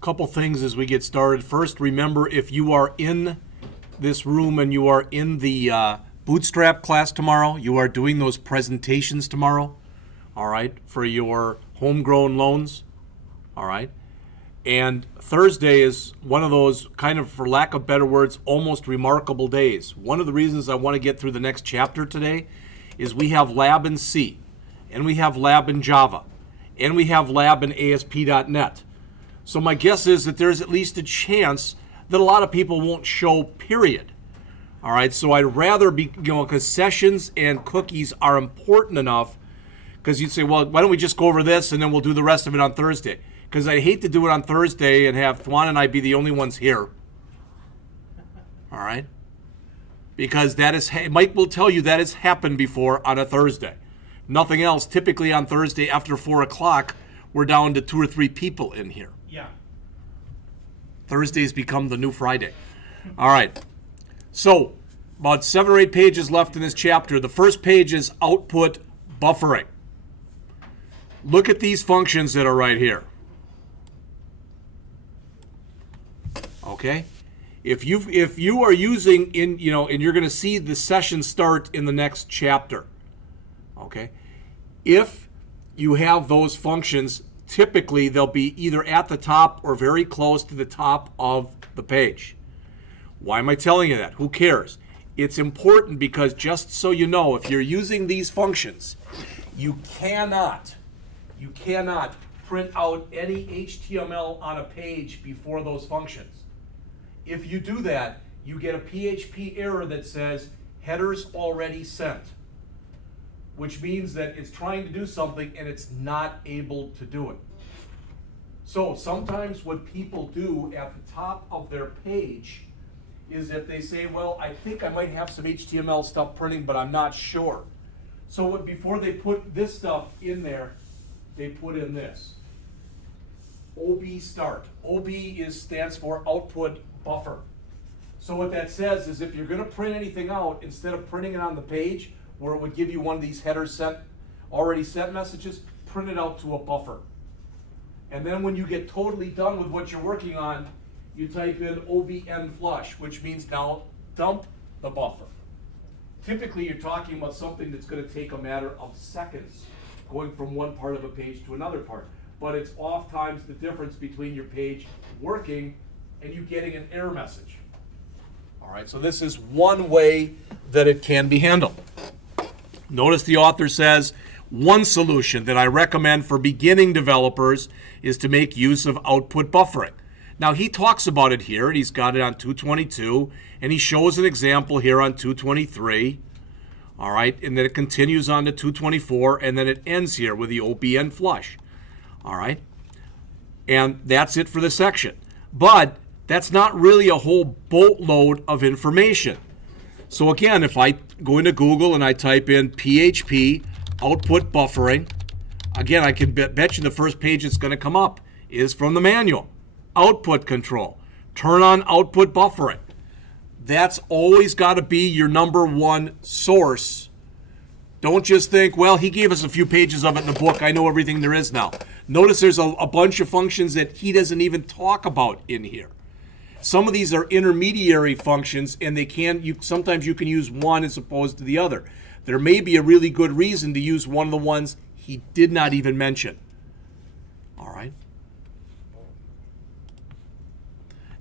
Couple things as we get started. First, remember if you are in this room and you are in the Bootstrap class tomorrow, you are doing those presentations tomorrow, all right, for your homegrown loans, all right? And Thursday is one of those kind of, for lack of better words, almost remarkable days. One of the reasons I want to get through the next chapter today is we have lab in C, and we have lab in Java, and we have lab in ASP.NET. So my guess is that there's at least a chance that a lot of people won't show, period. All right, so I'd rather be, because sessions and cookies are important enough, because you'd say, well, why don't we just go over this and then we'll do the rest of it on Thursday? Because I'd hate to do it on Thursday and have Thwan and I be the only ones here. All right? Because that is, Mike will tell you that has happened before on a Thursday. Nothing else. Typically on Thursday after 4 o'clock, we're down to 2 or 3 people in here. Yeah. Thursdays become the new Friday. All right. So, about 7 or 8 pages left in this chapter. The first page is output buffering. Look at these functions that are right here. Okay? If you are using and you're going to see the session start in the next chapter. Okay? If you have those functions, typically they'll be either at the top or very close to the top of the page. Why am I telling you that? Who cares? It's important because, just so you know, if you're using these functions, you cannot print out any HTML on a page before those functions. If you do that, you get a PHP error that says headers already sent, which means that it's trying to do something and it's not able to do it. So sometimes what people do at the top of their page is if they say, well, I think I might have some HTML stuff printing, but I'm not sure. So before they put this stuff in there, they put in this. OB start. OB stands for output buffer. So what that says is if you're going to print anything out, instead of printing it on the page where it would give you one of these header already sent messages, print it out to a buffer. And then when you get totally done with what you're working on, you type in OBN flush, which means now dump the buffer. Typically you're talking about something that's going to take a matter of seconds, going from one part of a page to another part. But it's oftentimes the difference between your page working and you getting an error message. All right, so this is one way that it can be handled. Notice the author says, one solution that I recommend for beginning developers is to make use of output buffering. Now he talks about it here, and he's got it on 222, and he shows an example here on 223. All right, and then it continues on to 224, and then it ends here with the OBN flush. All right, and that's it for the section. But that's not really a whole boatload of information. So again, if I go into Google and I type in PHP output buffering, again, I can bet you the first page that's going to come up is from the manual. Output control. Turn on output buffering. That's always got to be your number one source. Don't just think, well, he gave us a few pages of it in the book. I know everything there is now. Notice there's a bunch of functions that he doesn't even talk about in here. Some of these are intermediary functions, and sometimes you can use one as opposed to the other. There may be a really good reason to use one of the ones he did not even mention. All right.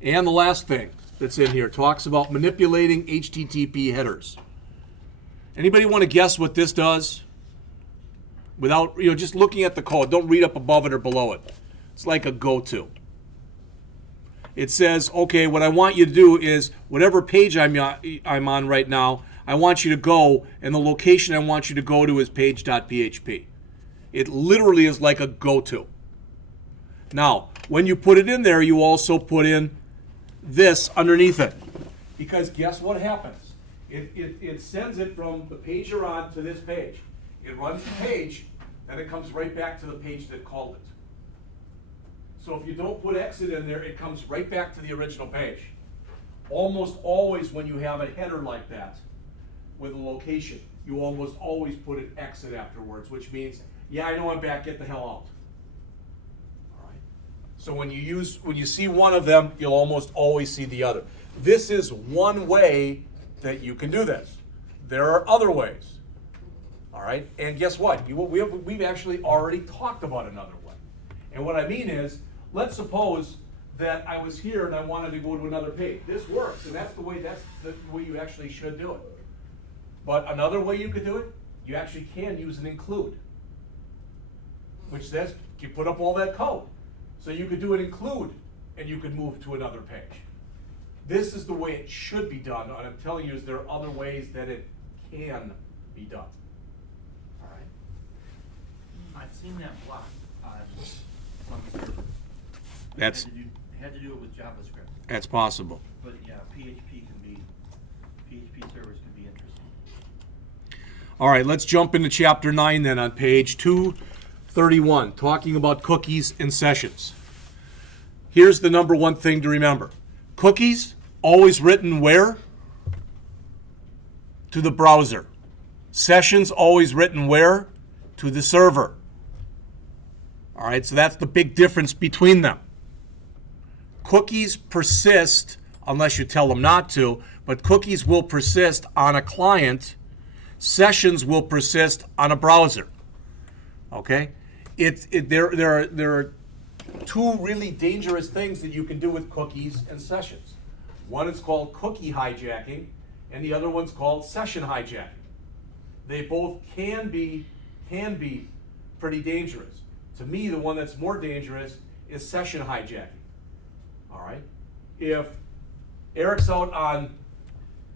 And the last thing that's in here talks about manipulating HTTP headers. Anybody want to guess what this does? Without, just looking at the code. Don't read up above it or below it. It's like a go-to. It says, okay, what I want you to do is whatever page I'm on right now, I want you to go, and the location I want you to go to is page.php. It literally is like a go-to. Now, when you put it in there, you also put in this underneath it. Because guess what happens? It sends it from the page you're on to this page. It runs the page, then it comes right back to the page that called it. So if you don't put exit in there, it comes right back to the original page. Almost always when you have a header like that with a location, you almost always put an exit afterwards, which means, yeah, I know I'm back, get the hell out. All right. So when you see one of them, you'll almost always see the other. This is one way that you can do this. There are other ways. All right, and guess what? We've actually already talked about another way. And what I mean is, let's suppose that I was here and I wanted to go to another page. This works, and that's the way you actually should do it. But another way you could do it, you actually can use an include, which says you put up all that code. So you could do an include, and you could move to another page. This is the way it should be done, and I'm telling you, there are other ways that it can be done. All right. I've seen that block on some server. That's Had to do it with JavaScript. That's possible. But yeah, PHP servers can be interesting. All right, let's jump into chapter 9 then on page 231, talking about cookies and sessions. Here's the number one thing to remember. Cookies, always written where? To the browser. Sessions, always written where? To the server. All right, so that's the big difference between them. Cookies persist unless you tell them not to, but cookies will persist on a client. Sessions will persist on a browser. Okay? There are two really dangerous things that you can do with cookies and sessions. One is called cookie hijacking, and the other one's called session hijacking. They both can be pretty dangerous. To me, the one that's more dangerous is session hijacking. All right? If Eric's out on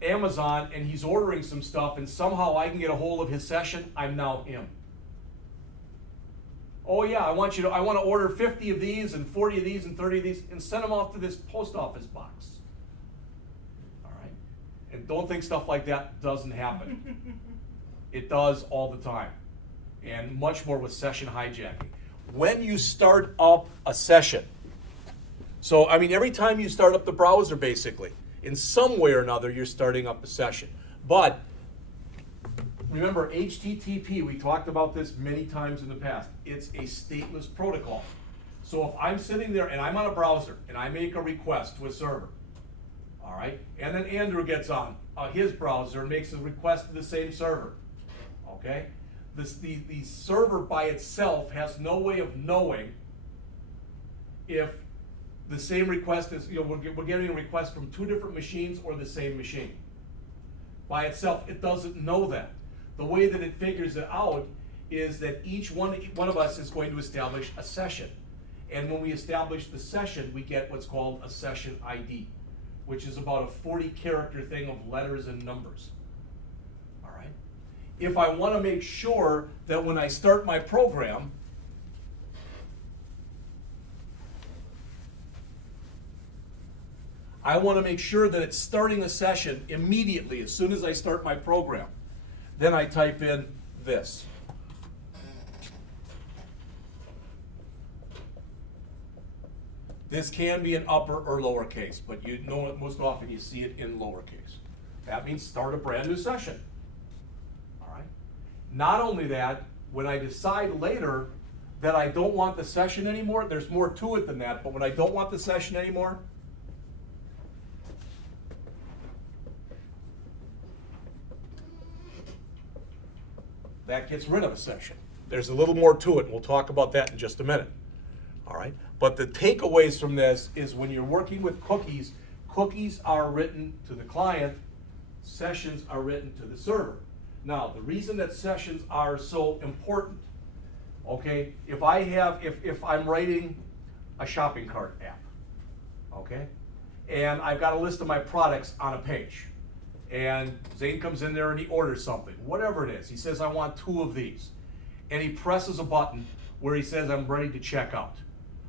Amazon and he's ordering some stuff and somehow I can get a hold of his session, I'm now him. Oh yeah, I want to order 50 of these and 40 of these and 30 of these and send them off to this post office box. All right? And don't think stuff like that doesn't happen. It does all the time. And much more with session hijacking. When you start up a session, so I mean every time you start up the browser basically, in some way or another you're starting up a session. But remember, HTTP, we talked about this many times in the past. It's a stateless protocol. So if I'm sitting there and I'm on a browser and I make a request to a server, all right, and then Andrew gets on his browser and makes a request to the same server, okay? The server by itself has no way of knowing if the same request is, we're getting a request from two different machines or the same machine. By itself, it doesn't know that. The way that it figures it out is that each one of us is going to establish a session. And when we establish the session, we get what's called a session ID, which is about a 40-character thing of letters and numbers. All right? If I want to make sure that when I start my program, I want to make sure that it's starting a session immediately as soon as I start my program. Then I type in this. This can be in upper or lowercase, but you know it most often you see it in lowercase. That means start a brand new session. All right. Not only that, when I decide later that I don't want the session anymore, there's more to it than that, but when I don't want the session anymore, that gets rid of a session. There's a little more to it, and we'll talk about that in just a minute. All right? But the takeaways from this is when you're working with cookies, cookies are written to the client, sessions are written to the server. Now, the reason that sessions are so important, okay, if I'm writing a shopping cart app, okay, and I've got a list of my products on a page, and Zane comes in there and he orders something, whatever it is. He says, I want 2 of these. And he presses a button where he says, I'm ready to check out.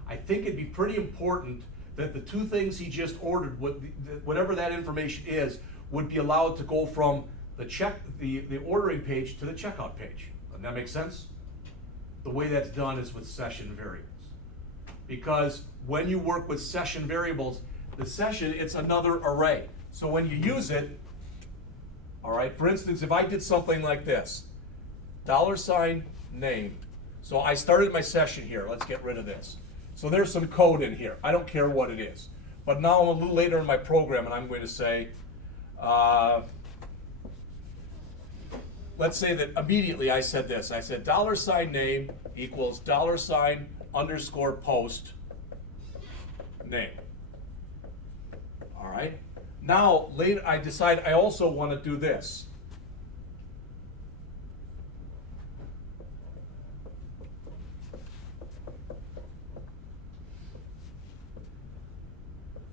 I think it'd be pretty important that the 2 things he just ordered, whatever that information is, would be allowed to go from the ordering page to the checkout page. Doesn't that make sense? The way that's done is with session variables. Because when you work with session variables, the session, it's another array. So when you use it, all right, for instance, if I did something like this, $name. So I started my session here. Let's get rid of this. So there's some code in here. I don't care what it is. But now I'm a little later in my program and I'm going to say, let's say that immediately I said this. I said $name equals $_ post name. All right. Now later I decide I also want to do this.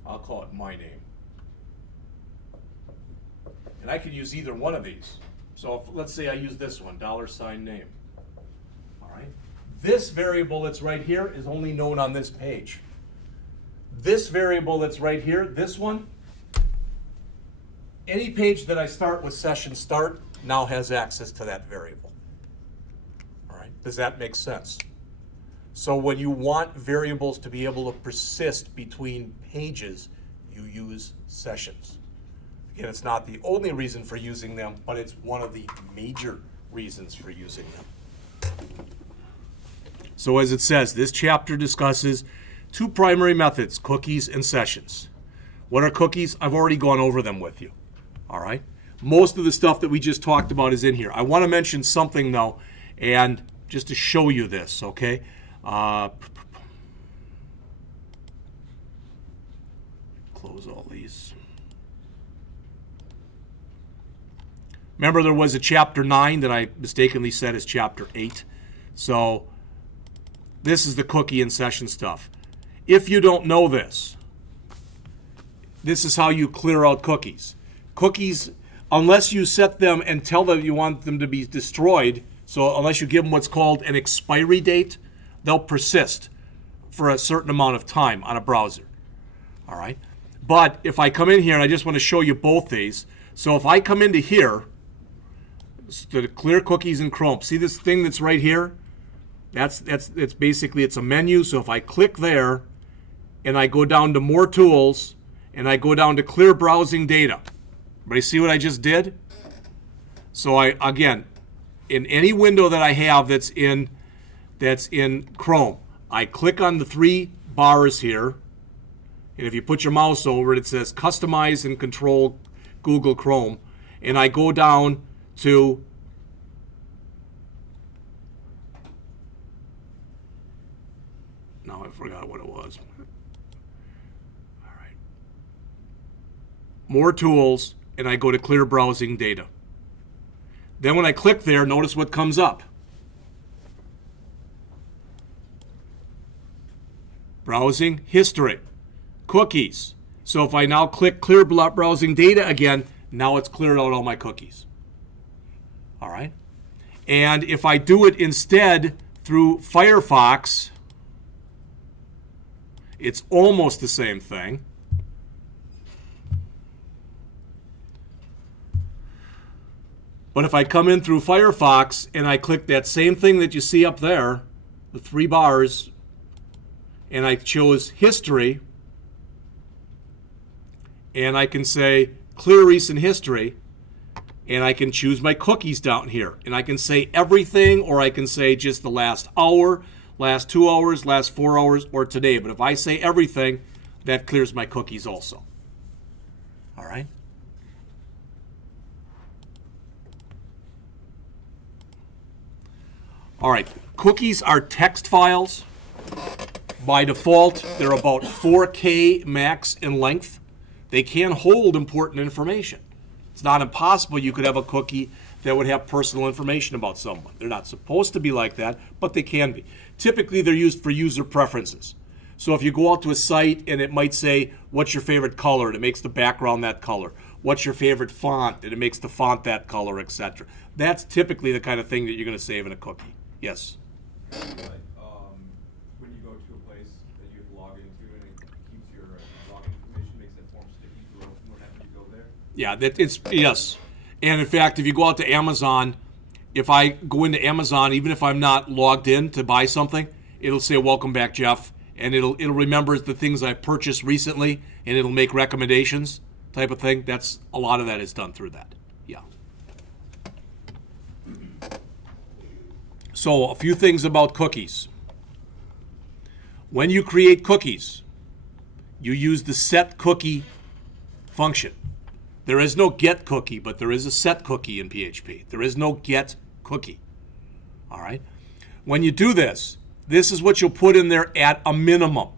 I'll call it my name. And I can use either one of these. So if, let's say I use this one, $name. All right. This variable that's right here is only known on this page. This variable that's right here, this one, any page that I start with session start now has access to that variable. All right. Does that make sense? So when you want variables to be able to persist between pages, you use sessions. Again, it's not the only reason for using them, but it's one of the major reasons for using them. So as it says, this chapter discusses two primary methods, cookies and sessions. What are cookies? I've already gone over them with you. All right? Most of the stuff that we just talked about is in here. I want to mention something though, and just to show you this, okay? Close all these. Remember there was a chapter 9 that I mistakenly said is chapter 8. So this is the cookie and session stuff. If you don't know this, this is how you clear out cookies. Cookies, unless you set them and tell them you want them to be destroyed, so unless you give them what's called an expiry date, they'll persist for a certain amount of time on a browser. All right? But if I come in here, and I just want to show you both these. So if I come into here, to clear cookies in Chrome, see this thing that's right here? That's basically, it's a menu. So if I click there, and I go down to More Tools, and I go down to Clear Browsing Data. Everybody see what I just did? So again, in any window that I have that's in Chrome, I click on the 3 bars here, and if you put your mouse over it, it says Customize and Control Google Chrome, and I go down to now I forgot what it was. All right. More Tools, and I go to Clear Browsing Data. Then when I click there, notice what comes up. Browsing history, cookies. So if I now click Clear Browsing Data again, now it's cleared out all my cookies. All right. And if I do it instead through Firefox, it's almost the same thing. But if I come in through Firefox and I click that same thing that you see up there, the 3 bars, and I chose history, and I can say clear recent history, and I can choose my cookies down here. And I can say everything, or I can say just the last hour, last 2 hours, last 4 hours, or today. But if I say everything, that clears my cookies also. All right? All right, cookies are text files. By default, they're about 4K max in length. They can hold important information. It's not impossible you could have a cookie that would have personal information about someone. They're not supposed to be like that, but they can be. Typically, they're used for user preferences. So if you go out to a site and it might say, what's your favorite color? And it makes the background that color. What's your favorite font? And it makes the font that color, etc. That's typically the kind of thing that you're going to save in a cookie. Yes? When you go to a place that you have to log into and it keeps your login information, makes that form sticky whenever you go there? Yeah, yes. And in fact, if you go out to Amazon, if I go into Amazon, even if I'm not logged in to buy something, it'll say, welcome back, Jeff. And it'll remember the things I purchased recently, and it'll make recommendations type of thing. That's a lot of that is done through that. Yeah. So a few things about cookies. When you create cookies, you use the set cookie function. There is no get cookie, but there is a set cookie in PHP. There is no get cookie. All right? When you do this, this is what you'll put in there at a minimum.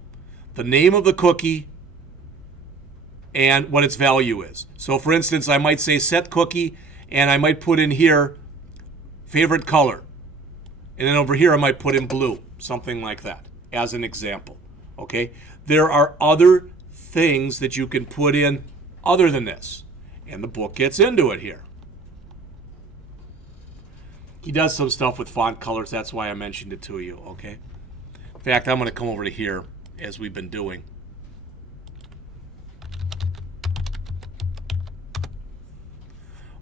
The name of the cookie and what its value is. So for instance, I might say set cookie, and I might put in here favorite color. And then over here I might put in blue, something like that, as an example. Okay? There are other things that you can put in other than this. And the book gets into it here. He does some stuff with font colors. That's why I mentioned it to you, okay? In fact, I'm going to come over to here as we've been doing.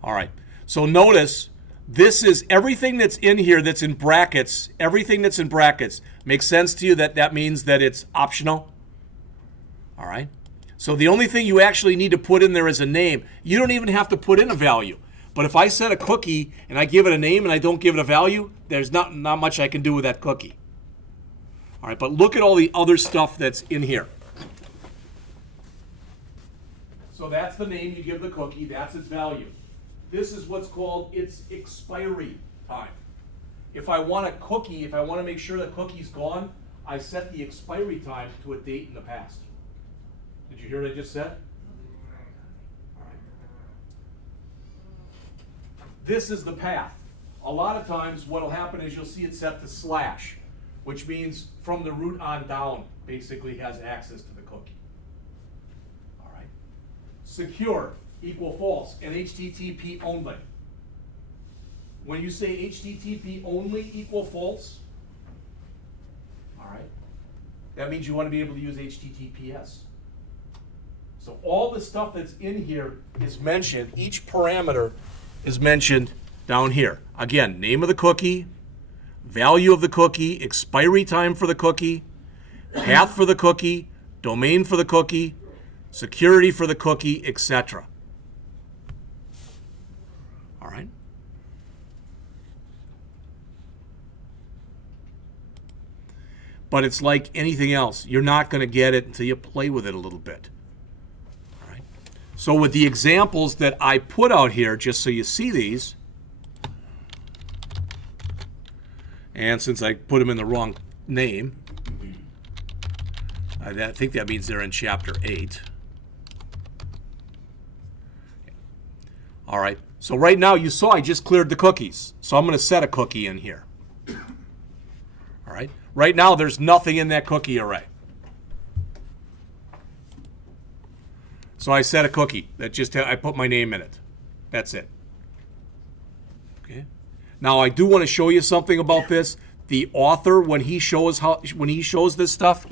All right. So notice this is everything that's in here that's in brackets. Everything that's in brackets. Makes sense to you that that means that it's optional? All right. So the only thing you actually need to put in there is a name. You don't even have to put in a value. But if I set a cookie and I give it a name and I don't give it a value, there's not much I can do with that cookie. All right, but look at all the other stuff that's in here. So that's the name you give the cookie. That's its value. This is what's called its expiry time. If I want a cookie, if I want to make sure the cookie's gone, I set the expiry time to a date in the past. Did you hear what I just said? All right. This is the path. A lot of times what will happen is you'll see it set to slash, which means from the root on down basically has access to the cookie. All right. Secure equal false and HTTP only. When you say HTTP only equal false, all right, that means you want to be able to use HTTPS. So all the stuff that's in here is mentioned. Each parameter is mentioned down here. Again, name of the cookie, value of the cookie, expiry time for the cookie, path for the cookie, domain for the cookie, security for the cookie, etc. All right? But it's like anything else. You're not going to get it until you play with it a little bit. So with the examples that I put out here, just so you see these, and since I put them in the wrong name, I think that means they're in chapter 8. All right, so right now you saw I just cleared the cookies. So I'm going to set a cookie in here. All right, right now there's nothing in that cookie array. So I set a cookie that just I put my name in it. That's it. Okay. Now I do want to show you something about this. The author, when he shows this stuff,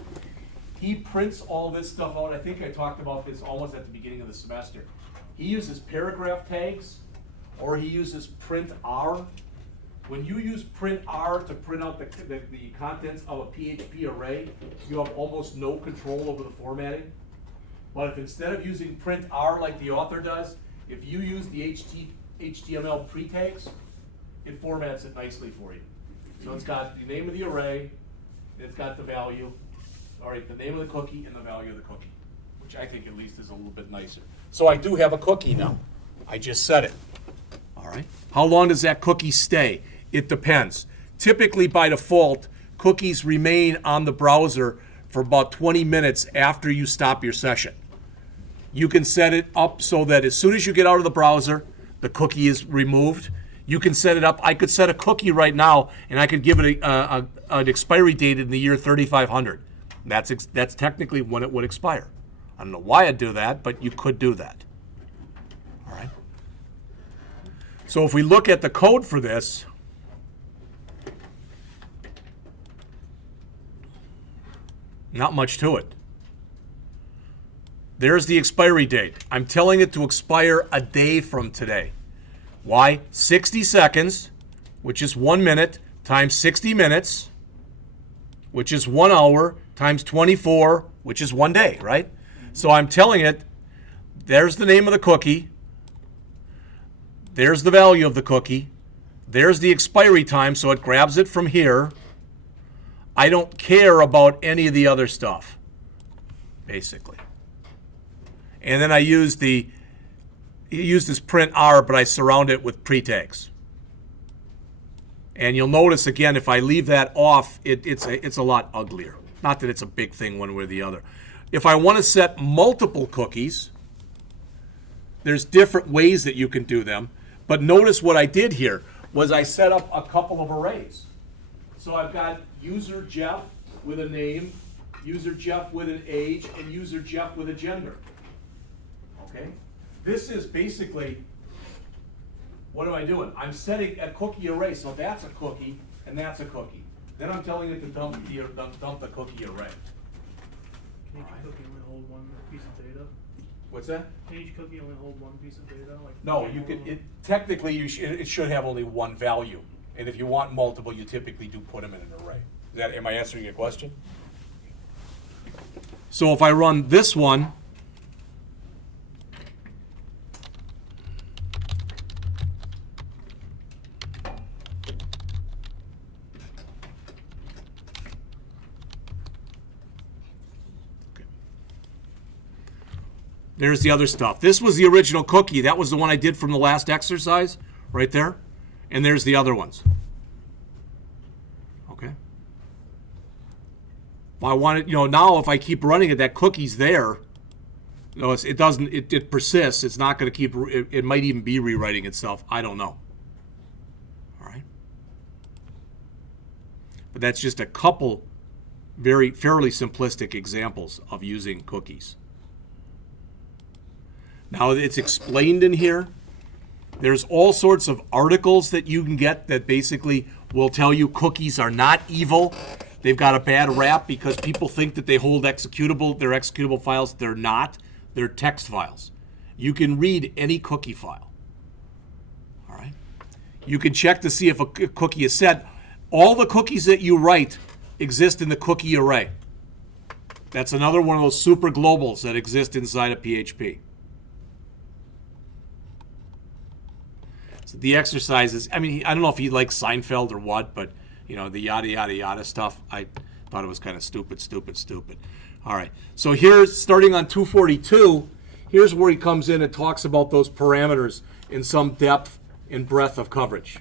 he prints all this stuff out. I think I talked about this almost at the beginning of the semester. He uses paragraph tags, or he uses print R. When you use print R to print out the contents of a PHP array, you have almost no control over the formatting. But if instead of using print R like the author does, if you use the HTML pre-tags, it formats it nicely for you. So it's got the name of the array, and it's got the value, all right, the name of the cookie and the value of the cookie, which I think at least is a little bit nicer. So I do have a cookie now. I just set it. All right. How long does that cookie stay? It depends. Typically, by default, cookies remain on the browser for about 20 minutes after you stop your session. You can set it up so that as soon as you get out of the browser, the cookie is removed. You can set it up. I could set a cookie right now, and I could give it an expiry date in the year 3500. That's technically when it would expire. I don't know why I'd do that, but you could do that. All right. So if we look at the code for this, not much to it. There's the expiry date. I'm telling it to expire a day from today. Why? 60 seconds, which is 1 minute, times 60 minutes, which is 1 hour, times 24, which is 1 day, right? So I'm telling it, there's the name of the cookie, there's the value of the cookie, there's the expiry time, so it grabs it from here. I don't care about any of the other stuff, basically. And then I use this print R, but I surround it with pre-tags. And you'll notice again, if I leave that off, it's a lot uglier. Not that it's a big thing one way or the other. If I want to set multiple cookies, there's different ways that you can do them. But notice what I did here was I set up a couple of arrays. So I've got user Jeff with a name, user Jeff with an age, and user Jeff with a gender. Okay? This is basically, what am I doing? I'm setting a cookie array. So that's a cookie, and that's a cookie. Then I'm telling it to dump the cookie array. Can each cookie only hold one piece of data? What's that? Can each cookie only hold one piece of data? Like No, you could. Technically, it should have only one value, and if you want multiple, you typically do put them in an array. Am I answering your question? So if I run this one, there's the other stuff. This was the original cookie. That was the one I did from the last exercise, right there. And there's the other ones. Okay. Well, I want it, now if I keep running it, that cookie's there. It persists. It's not going to keep, it might even be rewriting itself. I don't know. All right. But that's just a couple fairly simplistic examples of using cookies. Now it's explained in here. There's all sorts of articles that you can get that basically will tell you cookies are not evil. They've got a bad rap because people think that they hold they're executable files. They're not. They're text files. You can read any cookie file. All right. You can check to see if a cookie is set. All the cookies that you write exist in the cookie array. That's another one of those super globals that exist inside of PHP. The exercises, I don't know if he likes Seinfeld or what, but, the yada, yada, yada stuff, I thought it was kind of stupid. All right, so here's, starting on 242, here's where he comes in and talks about those parameters in some depth and breadth of coverage.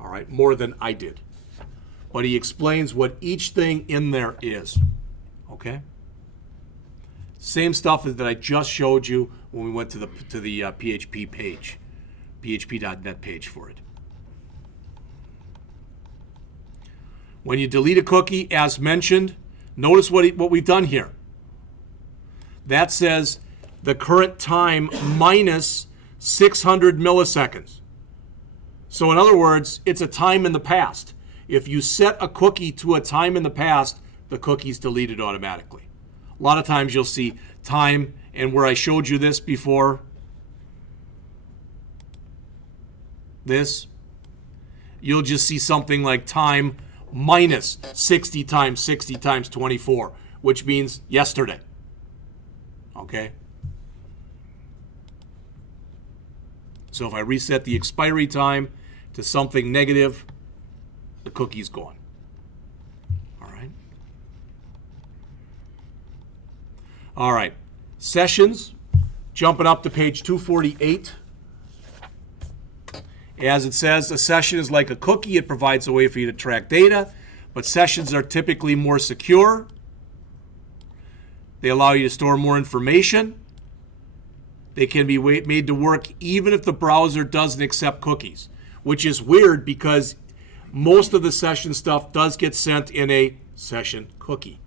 All right, more than I did. But he explains what each thing in there is, okay? Same stuff that I just showed you when we went to the PHP page. PHP.net page for it. When you delete a cookie, as mentioned, notice what we've done here. That says the current time minus 600 milliseconds. So in other words, it's a time in the past. If you set a cookie to a time in the past, the cookie's deleted automatically. A lot of times you'll see time, and where I showed you this before, you'll just see something like time minus 60 times 60 times 24, which means yesterday. Okay? So if I reset the expiry time to something negative, the cookie's gone. All right? All right. Sessions, jumping up to page 248. As it says, a session is like a cookie. It provides a way for you to track data, but sessions are typically more secure. They allow you to store more information. They can be made to work even if the browser doesn't accept cookies, which is weird because most of the session stuff does get sent in a session cookie.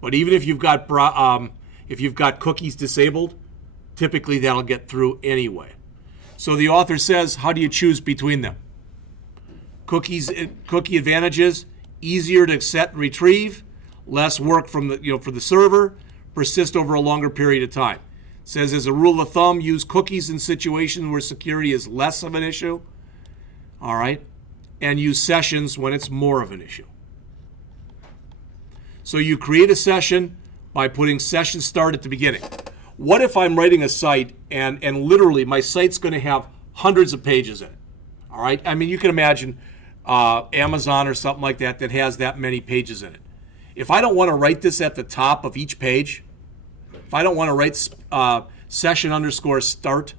But even if you've got cookies disabled, typically that'll get through anyway. So the author says, how do you choose between them? Cookie advantages: easier to set and retrieve, less work for the server, persist over a longer period of time. It says, as a rule of thumb, use cookies in situations where security is less of an issue. All right, and use sessions when it's more of an issue. So you create a session by putting session start at the beginning. What if I'm writing a site and literally my site's going to have hundreds of pages in it? All right. You can imagine Amazon or something like that that has that many pages in it. If I don't want to write this at the top of each page, if I don't want to write session_start,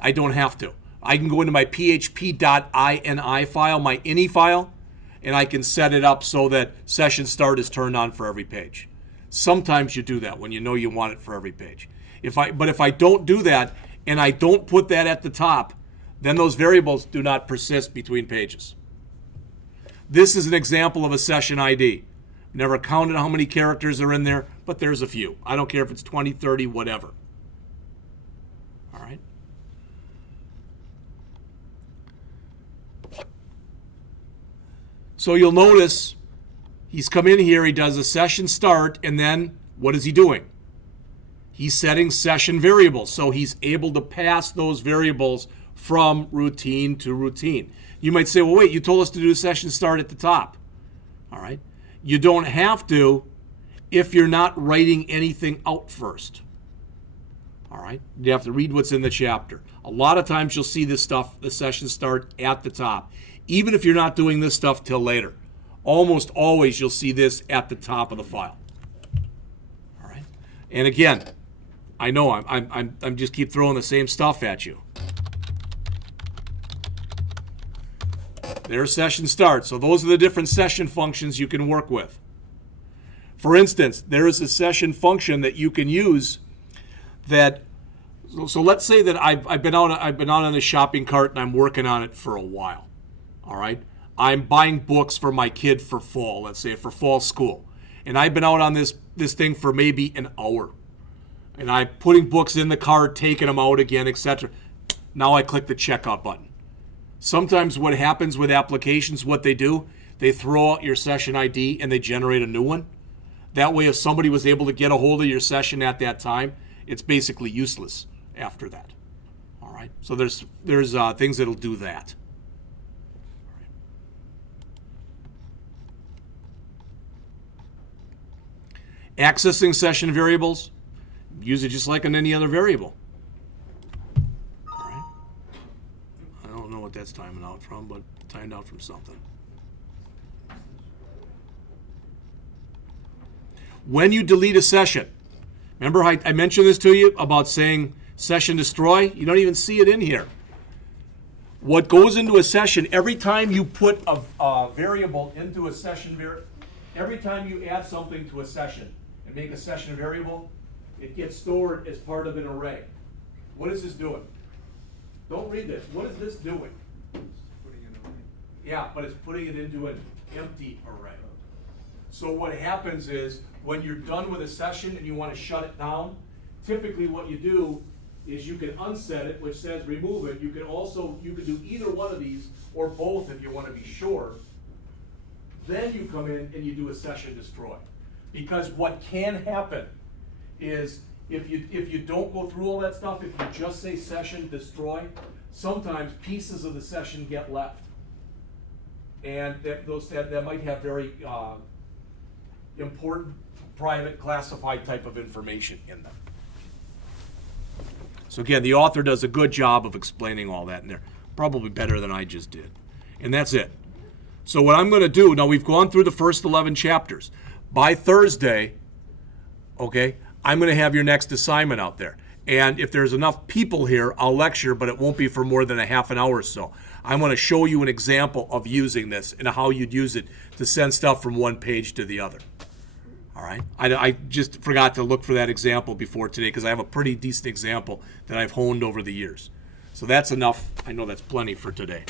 I don't have to. I can go into my php.ini file, my ini file, and I can set it up so that session start is turned on for every page. Sometimes you do that when you know you want it for every page. But if I don't do that and I don't put that at the top, then those variables do not persist between pages. This is an example of a session ID. Never counted how many characters are in there, but there's a few. I don't care if it's 20, 30, whatever. All right. So you'll notice he's come in here, he does a session start, and then what is he doing? He's setting session variables. So he's able to pass those variables from routine to routine. You might say, well, wait, you told us to do a session start at the top. All right. You don't have to if you're not writing anything out first. All right. You have to read what's in the chapter. A lot of times you'll see this stuff, the session start at the top, even if you're not doing this stuff till later. Almost always you'll see this at the top of the file. All right. And again, I know I'm just keep throwing the same stuff at you. There's session start. So those are the different session functions you can work with. For instance, there is a session function that you can use that. So let's say that I've been out on the shopping cart and I'm working on it for a while. All right. I'm buying books for my kid for fall. Let's say for fall school, and I've been out on this thing for maybe an hour, and I'm putting books in the cart, taking them out again, etc. Now I click the checkout button. Sometimes what happens with applications, what they do, they throw out your session ID and they generate a new one. That way, if somebody was able to get a hold of your session at that time, it's basically useless after that. All right. So there's things that'll do that. Accessing session variables, use it just like on any other variable. All right. I don't know what that's timing out from, but timed out from something. When you delete a session, remember I mentioned this to you about saying session destroy? You don't even see it in here. What goes into a session, every time you put a variable into a session, every time you add something to a session and make a session variable, it gets stored as part of an array. What is this doing? Don't read this. What is this doing? Yeah, but it's putting it into an empty array. So what happens is when you're done with a session and you want to shut it down, typically what you do is you can unset it, which says remove it. You can do either one of these or both if you want to be sure. Then you come in and you do a session destroy. Because what can happen is if you don't go through all that stuff, if you just say session destroy, sometimes pieces of the session get left. And that might have very important, private, classified type of information in them. So again, the author does a good job of explaining all that in there, probably better than I just did. And that's it. So what I'm going to do, now we've gone through the first 11 chapters. By Thursday, okay, I'm going to have your next assignment out there. And if there's enough people here, I'll lecture, but it won't be for more than a half an hour or so. I'm going to show you an example of using this and how you'd use it to send stuff from one page to the other. All right. I just forgot to look for that example before today because I have a pretty decent example that I've honed over the years. So that's enough. I know that's plenty for today.